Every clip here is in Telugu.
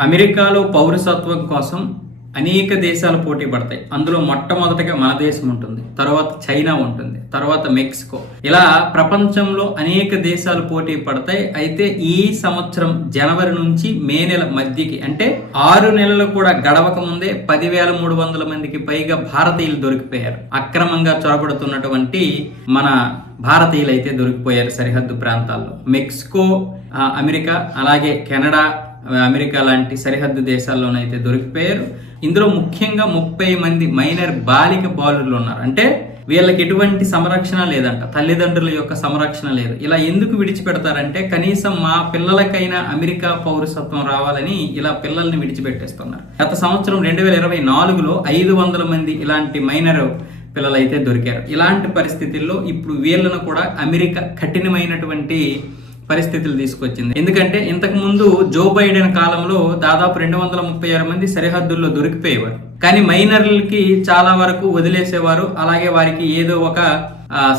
అమెరికాలో పౌరసత్వం కోసం అనేక దేశాలు పోటీ పడతాయి. అందులో మొట్టమొదటిగా మన దేశం ఉంటుంది. తర్వాత చైనా ఉంటుంది. తర్వాత మెక్సికో. ఇలా ప్రపంచంలో అనేక దేశాలు పోటీ పడతాయి. అయితే ఈ సంవత్సరం జనవరి నుంచి మే నెల మధ్యకి అంటే ఆరు నెలలు కూడా గడవక ముందే పదివేల మూడు వందల మందికి పైగా భారతీయులు దొరికిపోయారు. అక్రమంగా చొరబడుతున్నటువంటి మన భారతీయులు అయితే దొరికిపోయారు సరిహద్దు ప్రాంతాల్లో. మెక్సికో అమెరికా అలాగే కెనడా అమెరికా లాంటి సరిహద్దు దేశాల్లోనైతే దొరికిపోయారు. ఇందులో ముఖ్యంగా ముప్పై మంది మైనర్ బాలిక బౌలర్లు ఉన్నారు. అంటే వీళ్ళకి ఎటువంటి సంరక్షణ లేదంట. తల్లిదండ్రుల యొక్క సంరక్షణ లేదు. ఇలా ఎందుకు విడిచిపెడతారంటే కనీసం మా పిల్లలకైనా అమెరికా పౌరసత్వం రావాలని ఇలా పిల్లల్ని విడిచిపెట్టేస్తున్నారు. గత సంవత్సరం రెండు వేల ఇరవై నాలుగులో ఐదు వందల మంది ఇలాంటి మైనర్ పిల్లలైతే దొరికారు. ఇలాంటి పరిస్థితుల్లో ఇప్పుడు వీళ్ళను కూడా అమెరికా కఠినమైనటువంటి పరిస్థితులు తీసుకొచ్చింది. ఎందుకంటే ఇంతకు ముందు జో బైడెన్ కాలంలో దాదాపు రెండు వందల ముప్పై ఆరు మంది సరిహద్దుల్లో దొరికిపోయేవారు. కానీ మైనర్లకి చాలా వరకు వదిలేసేవారు. అలాగే వారికి ఏదో ఒక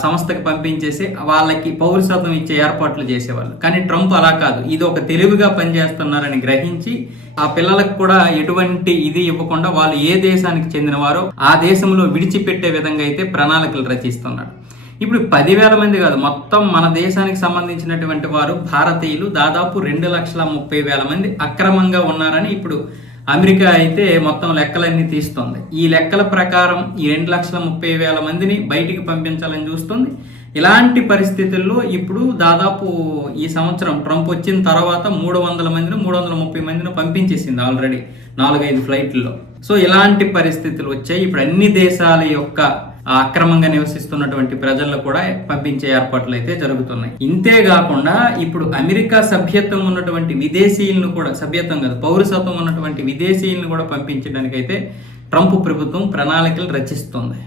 సంస్థకు సంస్థకి పంపించేసి వాళ్ళకి పౌరసత్వం ఇచ్చే ఏర్పాట్లు చేసేవాళ్ళు. కానీ ట్రంప్ అలా కాదు. ఇది ఒక తెలివిగా పనిచేస్తున్నారని గ్రహించి ఆ పిల్లలకు కూడా ఎటువంటి ఇది ఇవ్వకుండా వాళ్ళు ఏ దేశానికి చెందినవారో ఆ దేశంలో విడిచిపెట్టే విధంగా అయితే ప్రణాళికలు రచిస్తున్నాడు. ఇప్పుడు పదివేల మంది కాదు మొత్తం మన దేశానికి సంబంధించినటువంటి వారు భారతీయులు దాదాపు రెండు లక్షల ముప్పై వేల మంది అక్రమంగా ఉన్నారని ఇప్పుడు అమెరికా అయితే మొత్తం లెక్కలన్నీ తీస్తుంది. ఈ లెక్కల ప్రకారం ఈ రెండు లక్షల ముప్పై వేల మందిని బయటికి పంపించాలని చూస్తుంది. ఇలాంటి పరిస్థితుల్లో ఇప్పుడు దాదాపు ఈ సంవత్సరం ట్రంప్ వచ్చిన తర్వాత మూడు వందల మందిని మూడు వందల ముప్పై మందిని పంపించేసింది ఆల్రెడీ నాలుగైదు ఫ్లైట్లలో. సో ఇలాంటి పరిస్థితులు వచ్చాయి. ఇప్పుడు అన్ని దేశాల యొక్క అక్రమంగా నివసిస్తున్నటువంటి ప్రజలను కూడా పంపించే ఏర్పాట్లు అయితే జరుగుతున్నాయి. ఇంతే కాకుండా ఇప్పుడు అమెరికా సభ్యత్వం ఉన్నటువంటి విదేశీయులను కూడా సభ్యత్వం కాదు పౌరసత్వం ఉన్నటువంటి విదేశీయులను కూడా పంపించడానికి అయితే ట్రంప్ ప్రభుత్వం ప్రణాళికలు రచిస్తుంది.